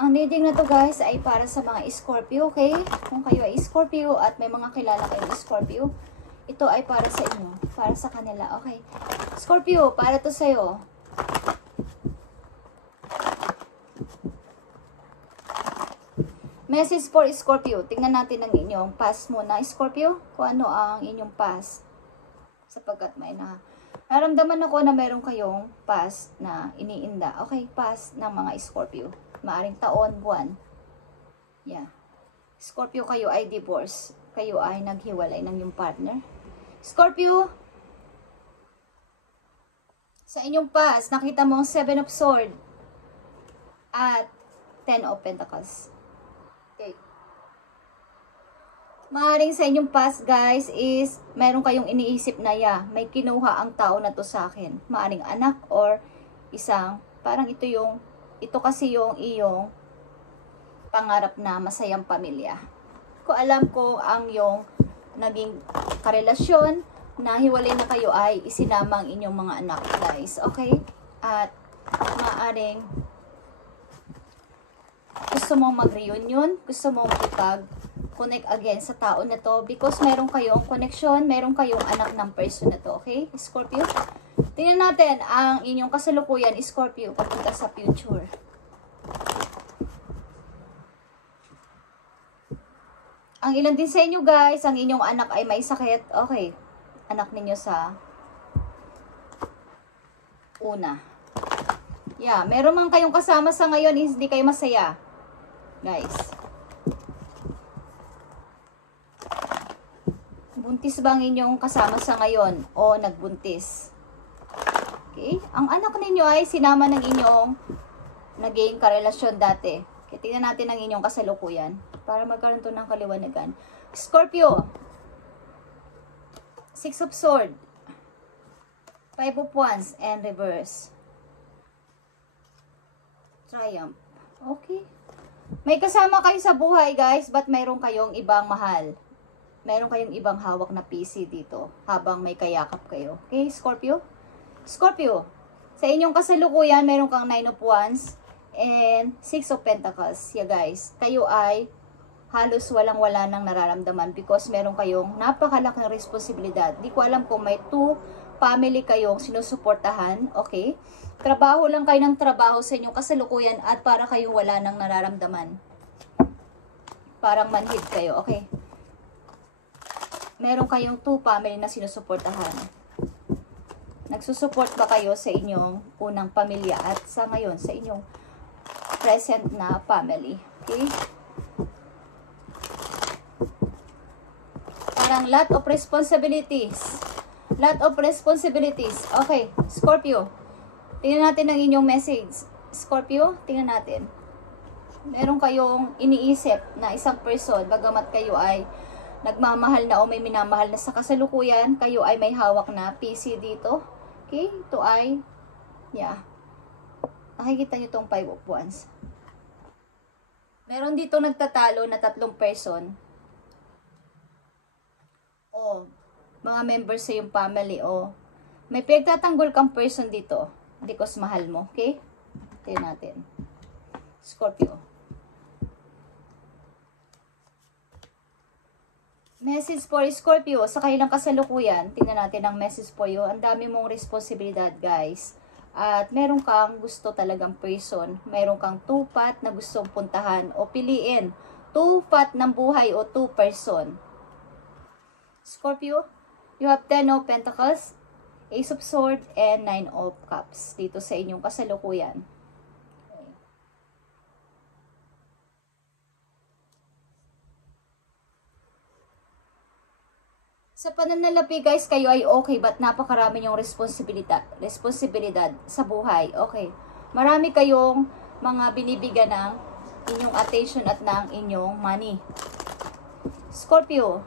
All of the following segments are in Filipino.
Ang reading na to guys ay para sa mga Scorpio, okay? Kung kayo ay Scorpio at may mga kilala kayong Scorpio, ito ay para sa inyo, para sa kanila, okay? Scorpio, para to sa'yo. Message for Scorpio. Tingnan natin ang inyong past muna, Scorpio. Kung ano ang inyong past. Sapagkat may naramdaman ako na meron kayong past na iniinda. Okay, past ng mga Scorpio. Maaring taon, buwan. Yeah. Scorpio, kayo ay divorce. Kayo ay naghiwalay ng iyong partner. Scorpio, sa inyong past, nakita mo ang 7 of Swords at 10 of Pentacles. Okay. Maaring sa inyong past, guys, is meron kayong iniisip na, may kinuha ang tao na to sa akin. Maaring anak or isang, parang ito kasi yung iyong pangarap na masayang pamilya. Kung alam ko ang yung naging karelasyon, na hiwalay na kayo ay isinama ang inyong mga anak, guys. Okay? At maaring gusto mong mag-reunion, gusto mong makipag-connect again sa tao na to because meron kayong connection, meron kayong anak ng person na to. Okay? Scorpio? Tingnan natin ang inyong kasalukuyan, Scorpio, pagpunta sa future. Ang ilan din sa inyo, guys, ang inyong anak ay may sakit. Okay. Anak ninyo sa una. Yeah, meron man kayong kasama sa ngayon, hindi kayo masaya. Guys. Buntis ba ang inyong kasama sa ngayon o nagbuntis? Okay? Ang anak ninyo ay sinama ng inyong naging karelasyon dati. Okay, tingnan natin ang inyong kasalukuyan para magkaroon to ng kaliwanagan. Scorpio, 6 of Swords, 5 of Wands, and reverse. Triumph. Okay. May kasama kayo sa buhay, guys, but mayroon kayong ibang mahal. Mayroon kayong ibang hawak na PC dito habang may kayakap kayo. Okay, Scorpio? Scorpio, sa inyong kasalukuyan, mayroon kang 9 of Wands and 6 of Pentacles. Yeah, guys. Kayo ay halos walang-wala nang nararamdaman because meron kayong napakalaking responsibilidad. Di ko alam kung may 2 family kayong sinusuportahan, okay? Trabaho lang kayo ng trabaho sa inyong kasalukuyan at para kayong wala nang nararamdaman. Parang manhid kayo, okay? Meron kayong 2 family na sinusuportahan. Nagsusuport ba kayo sa inyong unang pamilya at sa ngayon sa inyong present na family, okay? Parang lot of responsibilities. Lot of responsibilities. Okay, Scorpio. Tingnan natin ang inyong message. Scorpio, tingnan natin. Meron kayong iniisip na isang person, bagamat kayo ay nagmamahal na o may minamahal na sa kasalukuyan, kayo ay may hawak na PC dito. Okay, ito ay, nakikita nyo itong 5 of Wands. Meron dito nagtatalo na 3 person. O mga members sa iyong family o may pinagtatanggol kang person dito because mahal mo, okay? Tingnan natin. Scorpio. Message for Scorpio sa kanilang kasalukuyan. Tingnan natin ang message for you. Ang dami mong responsibilidad, guys. At meron kang gusto talagang person. Meron kang 2 path na gustong puntahan o piliin. 2 path ng buhay o 2 person. Scorpio, you have 10 of Pentacles, Ace of Swords, and 9 of Cups dito sa inyong kasalukuyan. Okay. Sa pananalapi, guys, kayo ay okay, but napakarami yung responsibilidad sa buhay. Okay. Marami kayong mga binibigyan ng inyong attention at ng inyong money. Scorpio,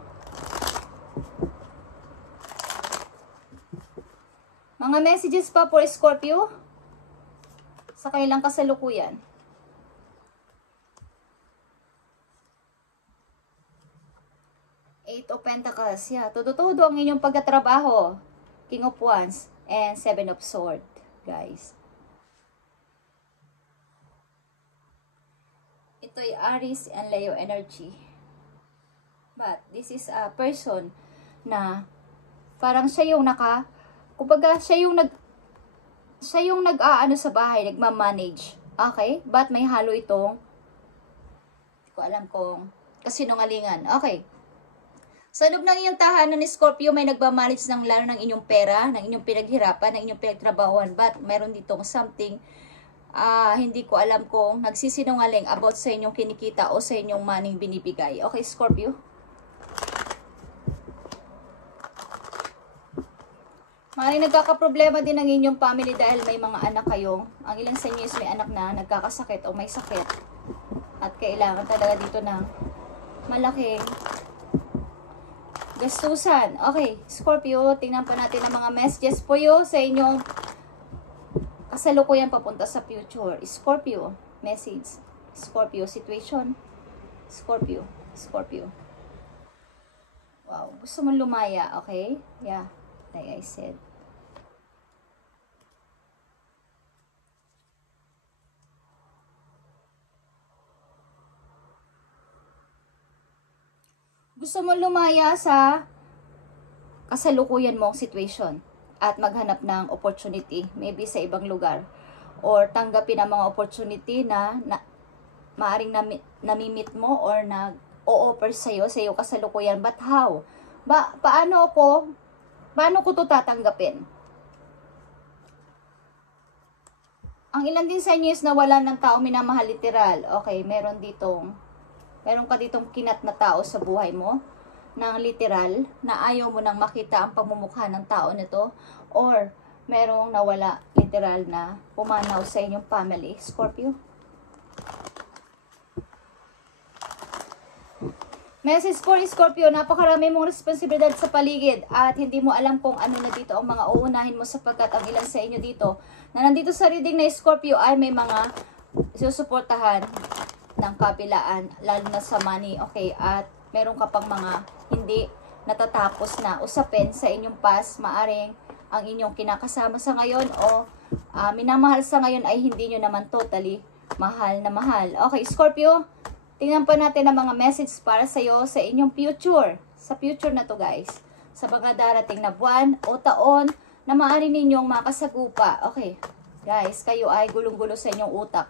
mga messages pa for Scorpio sa kanilang kasalukuyan. Eight of Pentacles. Yeah, todo-todo ang inyong pagtatrabaho. King of Wands and 7 of Swords, guys. Ito'y Aries and Leo energy. But this is a person na parang siya yung kumbaga siya yung nag-aano sa bahay, nagma-manage. Okay? But may halo itong, hindi ko alam kung kasinungalingan. Okay. Sa loob ng inyong tahanan ni Scorpio, may nagmamanage ng lalo ng inyong pera, ng inyong pinaghirapan, ng inyong pinagtrabahuan. But meron ditong something, hindi ko alam kung nagsisinungaling about sa inyong kinikita o sa inyong maning binibigay. Okay, Scorpio? Maaaring nagkakaproblema din ng inyong family dahil may mga anak kayong. Ang ilan sa inyo is may anak na nagkakasakit o may sakit. At kailangan talaga dito ng malaking gastusan. Okay, Scorpio, tingnan pa natin ang mga messages po sa inyong kasalukuyan papunta sa future. Scorpio, message. Scorpio, situation. Scorpio, Scorpio. Wow, gusto mong lumaya, okay? Yeah, like I said. Gusto mo lumaya sa kasalukuyan mong situation at maghanap ng opportunity, maybe sa ibang lugar, or tanggapin ang mga opportunity na maaring namimit mo or nag-o-offer sa iyo kasalukuyan. But how? Paano ko to tatanggapin? Ang ilan din sa inyo is nawalan ng tao minamahal literal. Okay, meron ka ditong kinat na tao sa buhay mo, ng literal, na ayaw mo nang makita ang pagmumukha ng tao nito, or merong nawala literal na pumanaw sa inyong family, Scorpio. Message for Scorpio, napakarami mong responsibilidad sa paligid at hindi mo alam kung ano na dito ang mga uunahin mo sapagkat ang ilan sa inyo dito na nandito sa reading na Scorpio ay may mga susuportahan ng kabilaan, lalo na sa money, okay? At meron ka pang mga hindi natatapos na usapin sa inyong past. Maaring ang inyong kinakasama sa ngayon o minamahal sa ngayon ay hindi nyo naman totally mahal na mahal. Okay, Scorpio, tingnan pa natin ang mga message para sa'yo sa inyong future. Sa future na to, guys. Sa mga darating na buwan o taon na maaari ninyong makasagupa. Okay, guys, kayo ay gulong-gulo sa inyong utak.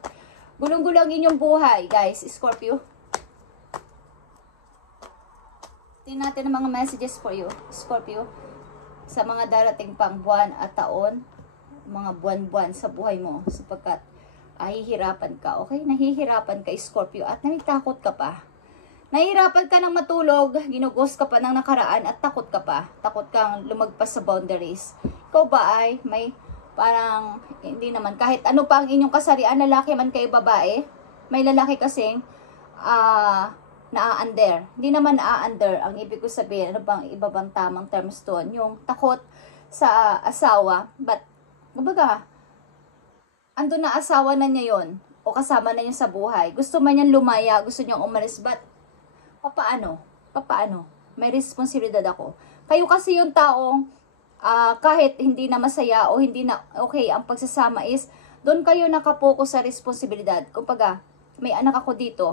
Gulong-gulo ang inyong buhay, guys, Scorpio. Tingnan natin ang mga messages for you, Scorpio. Sa mga darating pang buwan at taon, mga buwan-buwan sa buhay mo, sapagkat hihirapan ka, okay? Nahihirapan ka, Scorpio, at namitakot ka pa. Nahihirapan ka ng matulog, ginugos ka pa ng nakaraan, at takot ka pa. Takot kang lumagpas sa boundaries. Ikaw ba ay may parang, hindi naman, kahit ano pa ang inyong kasarian, lalaki man kayo babae, may lalaki kasing naa-under. Hindi naman naa-under. Ang ibig ko sabihin, ano bang iba bang tamang terms doon? Yung takot sa asawa, but, kumbaga, ando na asawa na niya yon o kasama na niya sa buhay. Gusto man niyang lumaya, gusto niyang umalis, but, papaano? May responsibilidad ako. Kayo kasi yung taong, kahit hindi na masaya o hindi na okay ang pagsasama is, doon kayo nakapokus sa responsibilidad. Kumbaga, may anak ako dito,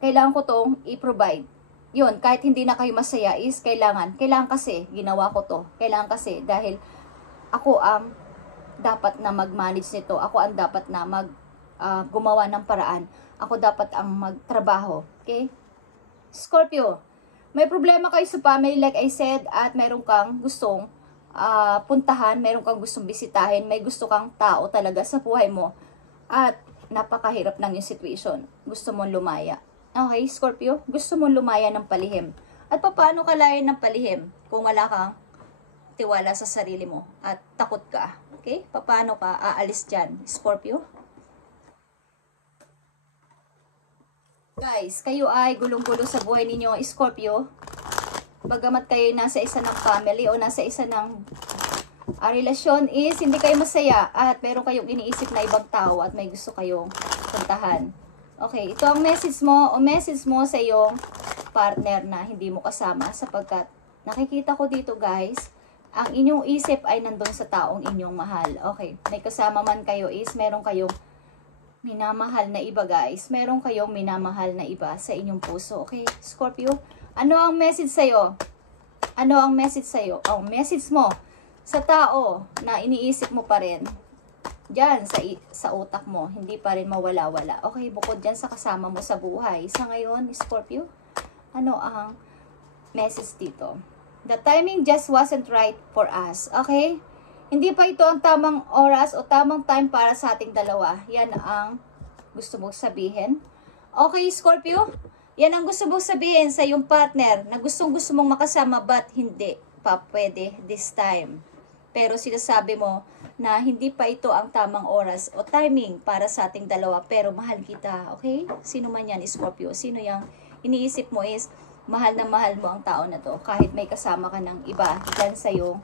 kailangan ko tong i-provide. Yun, kahit hindi na kayo masaya is, kailangan kasi, ginawa ko to. Kailangan kasi, dahil ako ang dapat na mag-manage nito. Ako ang dapat na gumawa ng paraan. Ako dapat ang magtrabaho. Okay? Scorpio, may problema kayo sa family like I said, at mayroon kang gustong puntahan, mayroon kang gustong bisitahin, may gusto kang tao talaga sa buhay mo, at napakahirap ng yung situation. Gusto mong lumaya. Okay, Scorpio? Gusto mong lumaya ng palihim. At paano ka layan ng palihim kung wala kang tiwala sa sarili mo at takot ka? Okay? Paano ka aalis dyan, Scorpio? Guys, kayo ay gulong-gulo sa buhay ninyo, Scorpio. Bagamat kayo nasa isa ng family o nasa isa ng relasyon is hindi kayo masaya at meron kayong iniisip na ibang tao at may gusto kayong puntahan. Okay, ito ang message mo o message mo sa iyong partner na hindi mo kasama sapagkat nakikita ko dito, guys, ang inyong isip ay nandun sa taong inyong mahal. Okay, may kasama man kayo is meron kayong minamahal na iba, guys. Meron kayong minamahal na iba sa inyong puso. Okay, Scorpio? Ano ang message sa'yo? Ano ang message sa'yo? Ang message mo sa tao na iniisip mo pa rin. Diyan, sa utak mo. Hindi pa rin mawala-wala. Okay, bukod dyan sa kasama mo sa buhay. Sa ngayon, Scorpio, ano ang message dito? The timing just wasn't right for us. Okay? Hindi pa ito ang tamang oras o tamang time para sa ating dalawa. Yan ang gusto mong sabihin. Okay, Scorpio? Yan ang gusto mong sabihin sa iyong partner na gustong-gusto mong makasama but hindi pa pwede this time. Pero sinasabi mo na hindi pa ito ang tamang oras o timing para sa ating dalawa pero mahal kita. Okay? Sino man yan, Scorpio? Sino yung iniisip mo is mahal na mahal mo ang tao na to kahit may kasama ka ng iba dyan sa iyong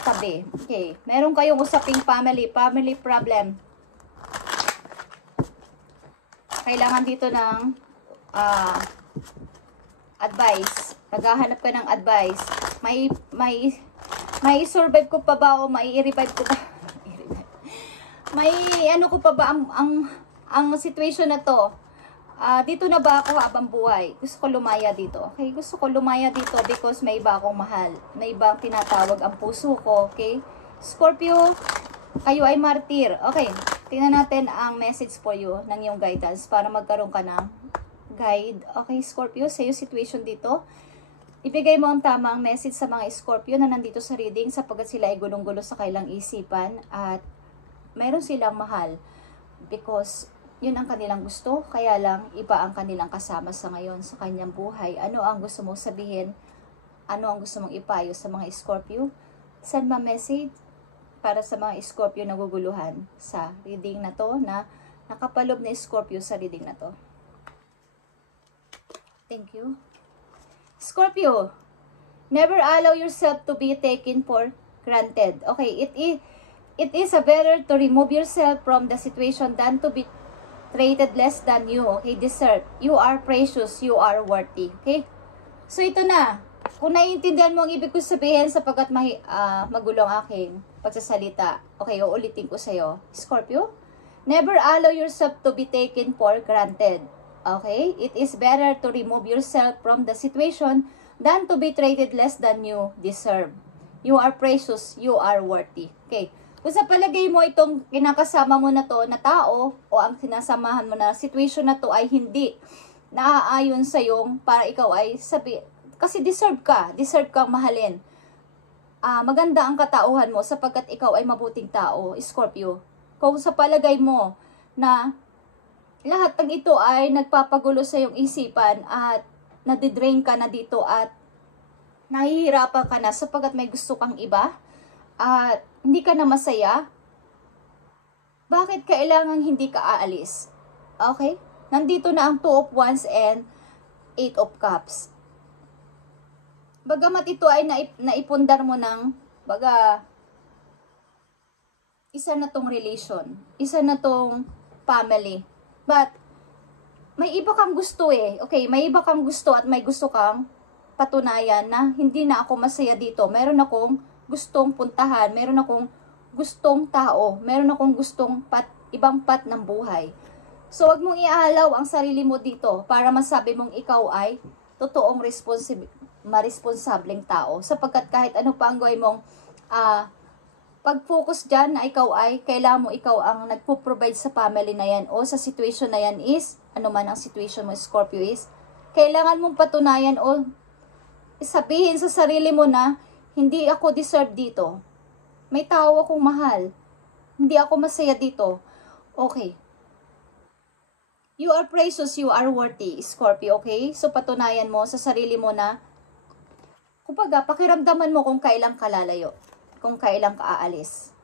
tabi. Okay. Meron kayong usaping family problem. Kailangan dito ng advice. Naghahanap ka ng advice. May survive ko pa ba o may i-revive ko pa? May ano ko pa ba ang situation na to? Dito na ba ako habang buhay? Gusto ko lumaya dito. Okay? Gusto ko lumaya dito because may iba akong mahal. May ibang tinatawag ang puso ko. Okay? Scorpio, kayo ay martir. Okay. Tingnan natin ang message for you ng iyong guidance para magkaroon ka ng guide. Okay, Scorpio, sa iyong situation dito. Ibigay mo ang tamang message sa mga Scorpio na nandito sa reading sapagkat sila ay gulong-gulo sa kailang isipan at mayroon silang mahal because yun ang kanilang gusto, kaya lang iba ang kanilang kasama sa ngayon sa kanyang buhay. Ano ang gusto mong sabihin? Ano ang gusto mong ipayo sa mga Scorpio? Send ma message para sa mga Scorpio na guguluhan sa reading na to, na nakapalob na Scorpio sa reading na to. Thank you. Scorpio, never allow yourself to be taken for granted. Okay, it is a better to remove yourself from the situation than to be treated less than you, okay, deserve. You are precious, you are worthy, okay? So, ito na. Kung naiintindihan mo ang ibig ko sabihin sapagkat magulong aking pagsasalita, okay, uulitin ko sa'yo. Scorpio, never allow yourself to be taken for granted, okay? It is better to remove yourself from the situation than to be treated less than you deserve. You are precious, you are worthy, okay? Kung sa palagay mo itong kinakasama mo na to na tao o ang sinasamahan mo na situation na to ay hindi naaayon sa yung para ikaw ay kasi deserve kang mahalin. Maganda ang katauhan mo sapagkat ikaw ay mabuting tao, Scorpio. Kung sa palagay mo na lahat ng ito ay nagpapagulo sa iyong isipan at nadidrain ka na dito at nahihirapan ka na sapagkat may gusto kang iba, at hindi ka na masaya, bakit kailangan hindi ka aalis? Okay? Nandito na ang 2 of Wands and 8 of Cups. Bagamat ito ay naipundar mo ng, isa na tong relation, isa na tong family. But, may iba kang gusto eh. Okay, may iba kang gusto at may gusto kang patunayan na hindi na ako masaya dito. Meron akong gustong puntahan, meron akong gustong tao, meron akong gustong ibang pat ng buhay. So, wag mong iaalaw ang sarili mo dito para masabi mong ikaw ay totoong maresponsableng tao. Sapagkat kahit ano pa ang gawin mong pag-focus dyan na ikaw ay, kailangan mo ikaw ang nagpo-provide sa family na yan o sa situation na yan is, ano man ang situation mo, Scorpio, is, kailangan mong patunayan o sabihin sa sarili mo na hindi ako deserve dito. May tao akong mahal. Hindi ako masaya dito. Okay. You are precious, you are worthy, Scorpio, okay? So, patunayan mo sa sarili mo na, kumbaga, pakiramdaman mo kung kailan ka lalayo. Kung kailan ka aalis.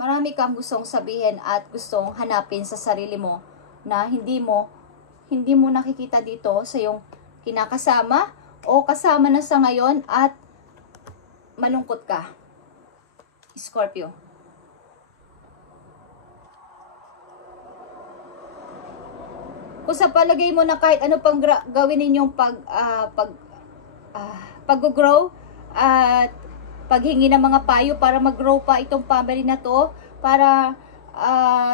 Marami kang gustong sabihin at gustong hanapin sa sarili mo na hindi mo nakikita dito sa iyong kinakasama o kasama na sa ngayon at malungkot ka, Scorpio. Kung sa palagay mo na kahit ano pang gawin ninyong pag-grow at paghingi ng mga payo para mag-grow pa itong family na to, para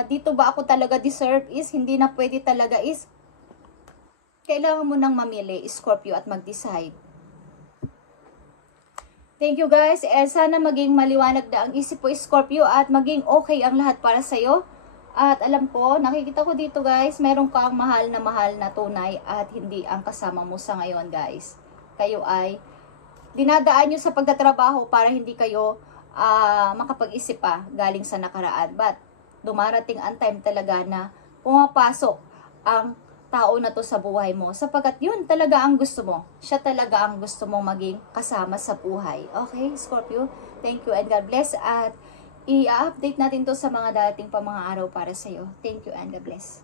dito ba ako talaga deserve is, hindi na pwede talaga is, kailangan mo nang mamili, Scorpio, at mag-decide. Thank you guys, and sana maging maliwanag na ang isip po, Scorpio, at maging okay ang lahat para sa'yo. At alam ko, nakikita ko dito guys, meron kang mahal na tunay at hindi ang kasama mo sa ngayon guys. Kayo ay dinadaan nyo sa pagtatrabaho para hindi kayo makapag-isip pa galing sa nakaraan. But dumarating ang time talaga na pumapasok ang tao na to sa buhay mo, sapagkat yun talaga ang gusto mo. Siya talaga ang gusto mong maging kasama sa buhay. Okay, Scorpio? Thank you and God bless. At i-update natin to sa mga darating pa mga araw para sa'yo. Thank you and God bless.